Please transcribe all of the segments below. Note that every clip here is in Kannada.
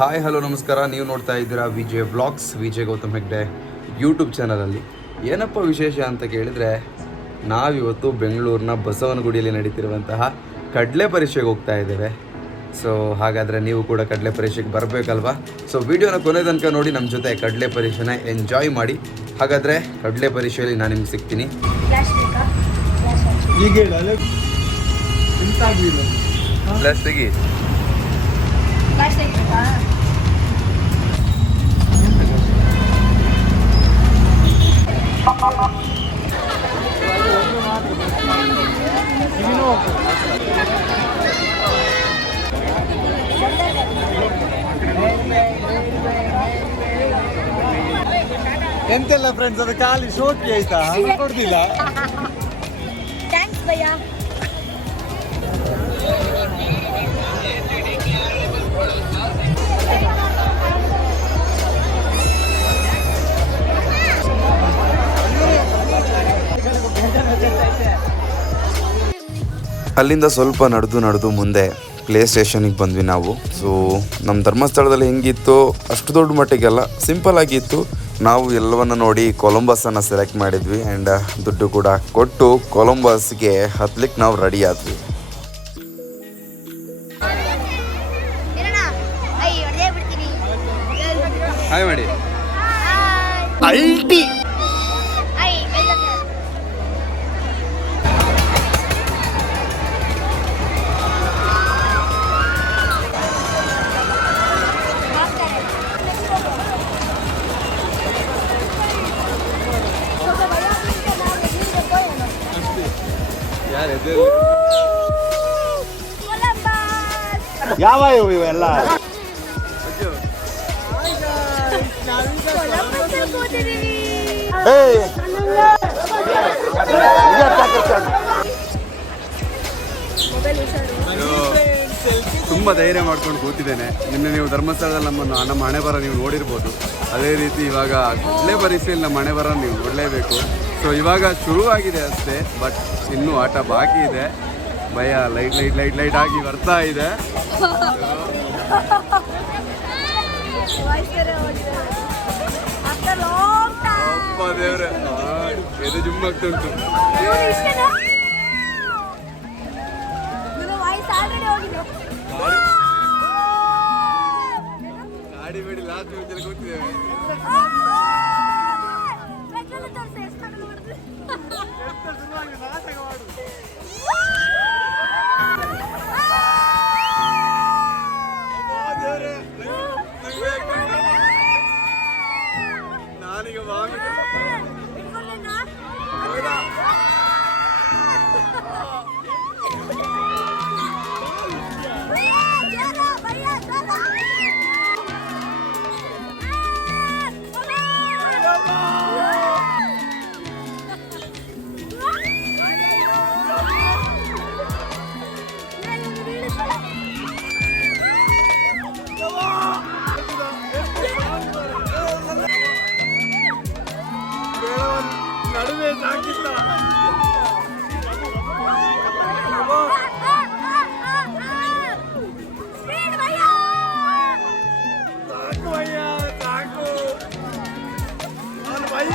ಹಾಯ್ ಹಲೋ ನಮಸ್ಕಾರ. ನೀವು ನೋಡ್ತಾ ಇದ್ದೀರಾ ವಿಜಯ್ ವ್ಲಾಗ್ಸ್ ವಿಜಯ್ ಗೌತಮ್ ಹೆಗ್ಡೆ ಯೂಟ್ಯೂಬ್ ಚಾನಲಲ್ಲಿ. ಏನಪ್ಪ ವಿಶೇಷ ಅಂತ ಕೇಳಿದರೆ ನಾವಿವತ್ತು ಬೆಂಗಳೂರಿನ ಬಸವನಗುಡಿಯಲ್ಲಿ ನಡೀತಿರುವಂತಹ ಕಡಲೆ ಪರೀಕ್ಷೆಗೆ ಹೋಗ್ತಾ ಇದ್ದೇವೆ. ಸೊ ಹಾಗಾದರೆ ನೀವು ಕೂಡ ಕಡಲೆ ಪರೀಕ್ಷೆಗೆ ಬರಬೇಕಲ್ವಾ? ಸೊ ವಿಡಿಯೋನ ಕೊನೆ ತನಕ ನೋಡಿ ನಮ್ಮ ಜೊತೆ ಕಡಲೆ ಪರೀಕ್ಷೆನ ಎಂಜಾಯ್ ಮಾಡಿ. ಹಾಗಾದರೆ ಕಡಲೆ ಪರೀಕ್ಷೆಯಲ್ಲಿ ನಾನು ನಿಮ್ಗೆ ಸಿಗ್ತೀನಿ. ಫ್ಲಾಶ್ ಎಂತೆಲ್ಲ ಫ್ರೆಂಡ್ಸ್ ಅದು ಖಾಲಿ ಶೋಕಿ ಆಯ್ತಾ? ಕೊಡ್ತಿಲ್ಲ. ಥ್ಯಾಂಕ್ಸ್ ಭಯ್ಯ. ಅಲ್ಲಿಂದ ಸ್ವಲ್ಪ ನಡೆದು ನಡೆದು ಮುಂದೆ ಪ್ಲೇ ಸ್ಟೇಷನಿಗೆ ಬಂದ್ವಿ ನಾವು. ಸೊ ನಮ್ಮ ಧರ್ಮಸ್ಥಳದಲ್ಲಿ ಹೆಂಗಿತ್ತು ಅಷ್ಟು ದೊಡ್ಡ ಮಟ್ಟಿಗೆಲ್ಲ ಸಿಂಪಲ್ ಆಗಿತ್ತು. ನಾವು ಎಲ್ಲವನ್ನ ನೋಡಿ ಕೊಲಂಬಸನ್ನು ಸೆಲೆಕ್ಟ್ ಮಾಡಿದ್ವಿ ಆ್ಯಂಡ್ ದುಡ್ಡು ಕೂಡ ಕೊಟ್ಟು ಕೊಲಂಬಸ್ಗೆ ಹತ್ಲಿಕ್ಕೆ ನಾವು ರೆಡಿ ಆದ್ವಿ. ಯಾವ ಇವು ಇವೆಲ್ಲ? ತುಂಬಾ ಧೈರ್ಯ ಮಾಡ್ಕೊಂಡು ಕೂತಿದ್ದೇನೆ. ನಿನ್ನೆ ನೀವು ಧರ್ಮಸ್ಥಳದಲ್ಲಿ ನಮ್ಮನ್ನು ನಮ್ಮ ಹಣೆ ಬರ ನೀವು ನೋಡಿರ್ಬೋದು. ಅದೇ ರೀತಿ ಇವಾಗ ಕೂಡಲೇ ಪರಿಸ್ಥಿತಿಯಲ್ಲಿ ನಮ್ಮ ಹಣೆ ಬರ ನೀವು ನೋಡಲೇಬೇಕು. ಸೊ ಇವಾಗ ಶುರುವಾಗಿದೆ ಅಷ್ಟೇ ಬಟ್ ಇನ್ನೂ ಆಟ ಬಾಕಿ ಇದೆ. ಭಯ, ಲೈಟ್ ಲೈಟ್ ಲೈಟ್ ಲೈಟ್ ಆಗಿ ಬರ್ತಾ ಇದೆ. ಗಾಡಿ ಬಿಡಿ ಲಾಸ್ಟ್ ಮುಂಚೆ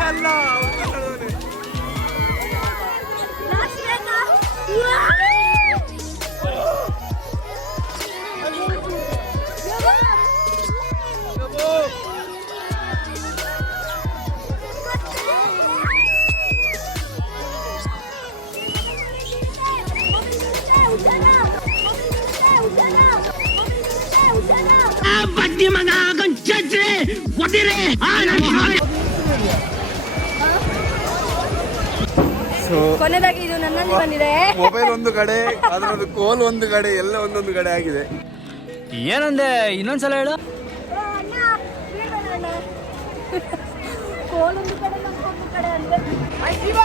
అల్లా ಸೊ ಕೊನೆದಾಗಿ ಇದು ನನ್ನಲ್ಲಿ ಬಂದಿದೆ ಮೊಬೈಲ್ ಒಂದು ಕಡೆ ಅದರದ್ದು ಕೋಲ್ ಒಂದು ಕಡೆ ಎಲ್ಲ ಒಂದೊಂದು ಕಡೆ ಆಗಿದೆ ಏನಂದೆ ಇನ್ನೊಂದ್ಸಲ ಹೇಳು ಕೋಲ್ ಒಂದು ಕಡೆ ಮತ್ತೊಂದು ಕಡೆ ಅಂದ್ರೆ ಇದು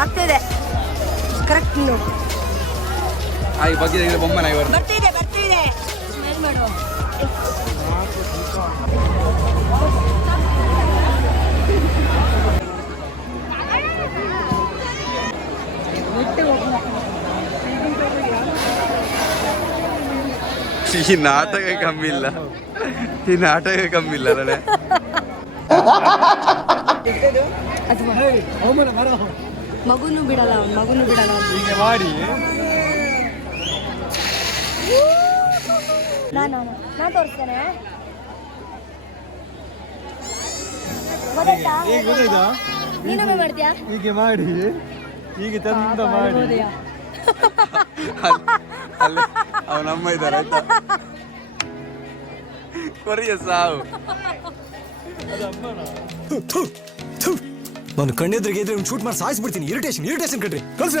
ಆಗ್ತಿದೆ. ಕರೆಕ್ಟ್ ನೋಡು ಆ ಈ ಬಗ್ಗೆ ಬೊಮ್ಮನ ಇವರು ಬರ್ತಿದೆ ಬರ್ತಿದೆ. ಸ್ಮೆಲ್ ಮಾಡು. ಈ ನಾಟಕ ಕಮ್ಮಿ ಇಲ್ಲ. ಈ ನಾಟಕ ಕಮ್ಮಿ ಇಲ್ಲ ಅಲ್ಲೇ ಅದು ಮಗುನು ಬಿಡಲ್ಲ ಮಗುನು ಬಿಡಲ್ಲ. ಹೀಗೆ ಮಾಡಿ. ನಾನು ನಾನು ತೋರಿಸ್ತೇನೆ. ಗೊತ್ತಾಯ್ತಾ? ಈಗ ಗೊತ್ತಾಯ್ತಾ? ನೀನೊಮ್ಮೆ ಮಾಡ್ತೀಯಾ? ಹೀಗೆ ಮಾಡಿ. ಹೀಗೆ ತಂದ ಮಾಡಿ. ಅವನಮ್ಮ ಇದ್ದಾರೆ ಆಯ್ತಾ? ಕೊರಿಯ ಸಾವು. ನಾನು ಕಣ್ಣೆದ್ರಿಗೆ ಇದ್ರೆ ಒಂದು ಶೂಟ್ ಮಾಡಿ ಸಾಯಿಸ್ಬಿಡ್ತೀನಿ. ಇರಿಟೇಷನ್ ಇರಿಟೇಷನ್ ಕಟ್ರಿ ಕಳ್ಸಿ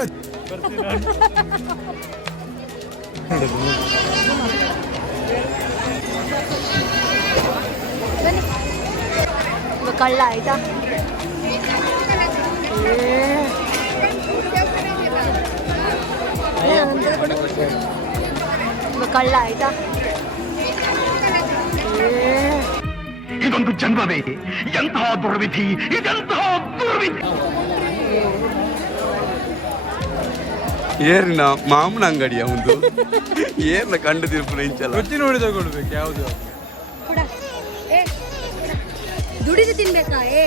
ಕಳ್ಳ ಆಯ್ತಾ? ಕಳ್ಳ ಆಯ್ತಾ? ಇದೊಂದು ಜನ್ಮವೇ. ಎಂತಹ ದುರ್ವಿಧಿ ಇದೆಂತಹ ದುರ್ವಿಧಿ. ಏರಿನ ಮಾಮನ ಅಂಗಡಿಯ ಒಂದು. ಏರ್ನ ಕಂಡು ತಿರುಪು ಇಂಚಲ್ಲ. ರುಚಿ ನೋಡಿ ತಗೊಳ್ಬೇಕು ಯಾವುದು? ಕೊಡ. ಏ ದುಡಿದು ತಿನ್ಬೇಕಾ ಏ?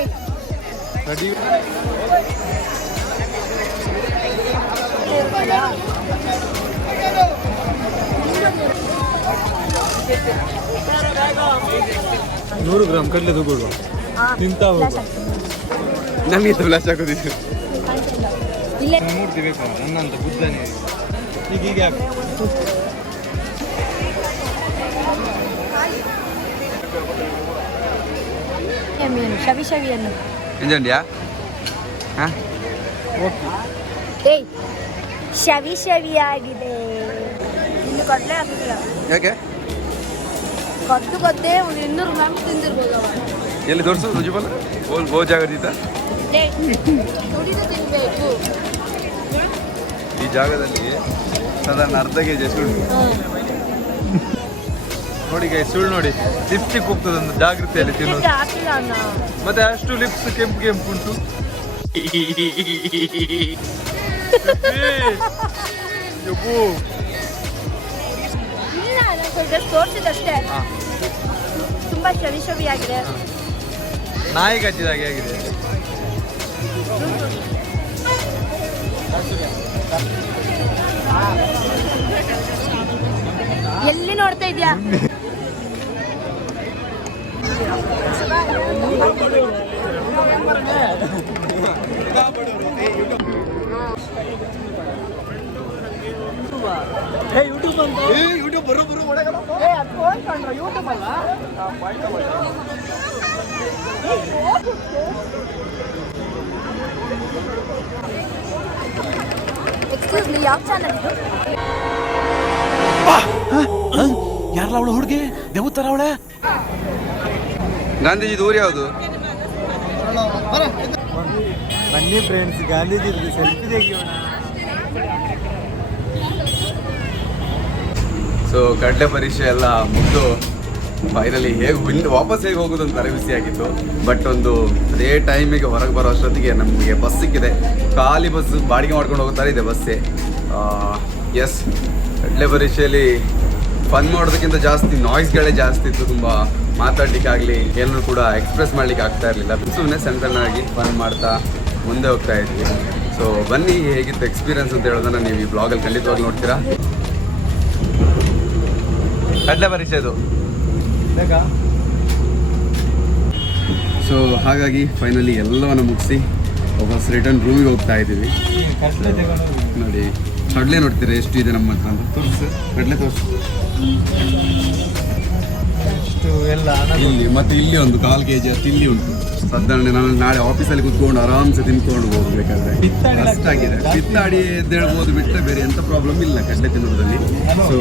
ನೂರು ಗ್ರಾಮ್ ಕಡಲೆ ತಗೊಳ್ಳುವ. ತಿಂತಾ ಹೋಗುವ. ನನಗೆ ಫ್ಲಾಶ್ ಹಾಕೋದಿತ್ತು ಮೂರ್ತಿ ಬೇಕು ನನ್ನಂತ ಬುದ್ಧನೇ ಈಗ ಹೀಗೆ ಹಾಕು. ಮೀನು ಶವಿ ಶವಿಯನ್ನು ಎಂಜಂಡಿಯಾ ಓಕೆ. ಏಯ್ ಶವಿ ಶವಿ ಆಗಿದೆ. ಇನ್ನು ಕಡಲೆ ಹಾಕಿಲ್ಲ ಯಾಕೆ? ಬದ್ದೆ ಒಂದು ಇನ್ನೂರು ಗ್ರಾಮ್ ತಿಂದಿರ್ಬೋದು ಅವ ಎಲ್ಲಿ ತೋರಿಸು ಜಾಗದಿತ್ತ ಏಯ್, ದುಡಿದು ತಿನ್ಬೇಕು. ಈ ಜಾಗದಲ್ಲಿ ಸಾಧಾರಣ ಅರ್ಧ ಕೆ ಜಿ ಸುಳ್ಳು ನೋಡಿ ಗೈ ಸುಳ್ಳು ನೋಡಿ. ಲಿಪ್ಸ್ಟಿಕ್ ಹೋಗ್ತದೆ ಒಂದು ಜಾಗೃತಿಯಲ್ಲಿ ತಿನ್ನೋದು. ಅಣ್ಣ. ಮತ್ತೆ ಅಷ್ಟು ಲಿಪ್ಸ್ ಕೆಂಪು ಕೆಂಪು ಉಂಟು. ಜಸ್ಟ್ ತೋರಿಸಿದಷ್ಟೇ. ತುಂಬಾ ಶವಿ ಶವಿ ಆಗಿದೆ. ನಾಯಿ ಕಚ್ಚಿದಾಗೆ ಆಗಿದೆ ಎಲ್ಲಿ ನೋಡ್ತಾ ಇದ್ಯಾ? ಎಕ್ಸ್ಕ್ಯೂಸ್ ಮೀ ಯಾವ ಚಾನಲ್ ಇದು? ಯಾರಲ್ಲ ಅವಳು ಹುಡುಗಿ? ದೇವತರ ಅವಳೆ? ಗಾಂಧೀಜಿ ದೂರ ಯಾವುದು? ಬನ್ನಿ ಫ್ರೆಂಡ್ಸ್ ಗಾಂಧೀಜಿ ಸೆಲ್ಫಿ ತೆಗಿಯೋಣ. ಸೊ ಗಡ್ಡೆ ಪರೀಕ್ಷೆ ಎಲ್ಲ ಮುಗಿದು ಫೈನಲಿ ಹೇಗೆ ಇಲ್ಲಿ ವಾಪಸ್ ಹೇಗೆ ಹೋಗೋದು ಅಂತ ಬಿಸಿ ಆಗಿತ್ತು. ಬಟ್ ಒಂದು ಅದೇ ಟೈಮಿಗೆ ಹೊರಗೆ ಬರೋ ಅಷ್ಟೊತ್ತಿಗೆ ನಮಗೆ ಬಸ್ ಸಿಕ್ಕಿದೆ. ಖಾಲಿ ಬಸ್ ಬಾಡಿಗೆ ಮಾಡ್ಕೊಂಡು ಹೋಗ್ತಾರೆ ಇದೆ ಬಸ್ಸೇ ಎಸ್ ಕಡಲೆ ಪರೀಕ್ಷೆಯಲ್ಲಿ ಫನ್ ಮಾಡೋದಕ್ಕಿಂತ ಜಾಸ್ತಿ ನಾಯ್ಸ್ಗಳೇ ಜಾಸ್ತಿ ಇತ್ತು. ತುಂಬ ಮಾತಾಡಲಿಕ್ಕಾಗಲಿ ಏನೂ ಕೂಡ ಎಕ್ಸ್ಪ್ರೆಸ್ ಮಾಡ್ಲಿಕ್ಕೆ ಆಗ್ತಾ ಇರಲಿಲ್ಲ. ಸುಮ್ಮನೆ ಸಣ್ಣ ಸಣ್ಣದಾಗಿ ಫನ್ ಮಾಡ್ತಾ ಮುಂದೆ ಹೋಗ್ತಾ ಇದ್ವಿ. ಸೊ ಬನ್ನಿ, ಹೇಗಿತ್ತು ಎಕ್ಸ್ಪೀರಿಯನ್ಸ್ ಅಂತ ಹೇಳೋದನ್ನ ನೀವು ಈ ಬ್ಲಾಗಲ್ಲಿ ಖಂಡಿತವಾಗಿ ನೋಡ್ತೀರಾ. ಕಡ್ಲೆ ಪರೀಕ್ಷೆ ಇದು ಸೊ ಹಾಗಾಗಿ ಫೈನಲಿ ಎಲ್ಲವನ್ನು ಮುಗಿಸಿ ವಾಪಸ್ ರಿಟರ್ನ್ ರೂಮಿಗೆ ಹೋಗ್ತಾ ಇದ್ದೀವಿ. ನೋಡಿ ಕಡಲೆ ನೋಡ್ತೀರಾ ಎಷ್ಟು ಇದೆ ನಮ್ಮ ಹತ್ರ ಅಂತ? ತೋರಿಸು ಕಡಲೆ ತೋರಿಸು. ಇಲ್ಲಿ ಮತ್ತೆ ಇಲ್ಲಿ ಒಂದು ಕಾಲು ಕೆ ಜಿ ಅಷ್ಟು ಇಲ್ಲಿ ಉಂಟು. ಸಾಧಾರಣ ನಾನು ನಾಳೆ ಆಫೀಸಲ್ಲಿ ಕುತ್ಕೊಂಡು ಆರಾಮ್ಸೆ ತಿನ್ಕೊಂಡು ಹೋಗ್ಬೇಕಾದ್ರೆ. ಆಗಿದೆ. ಅಷ್ಟಾಗಿದೆ ಪಿತ್ತಾಡಿ ಎದ್ದೇಳ್ಬೋದು ಬಿಟ್ಟರೆ ಬೇರೆ ಎಂತ ಪ್ರಾಬ್ಲಮ್ ಇಲ್ಲ ಕಡಲೆ ತಿನ್ನೋದ್ರಲ್ಲಿ ಸೊ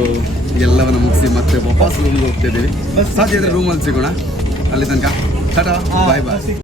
ಎಲ್ಲವನ್ನ ಮುಗಿಸಿ ಮತ್ತೆ ವಾಪಸ್ ರೂಮ್ಗೆ ಹೋಗ್ತಾ ಇದ್ದೀವಿ. ಸಾಧ್ಯ ಇದ್ರೆ ರೂಮಲ್ಲಿ ಸಿಗೋಣ. ಅಲ್ಲಿ ತನಕ. ಟಾಟಾ. ಬಾಯ್ ಬಾಯ್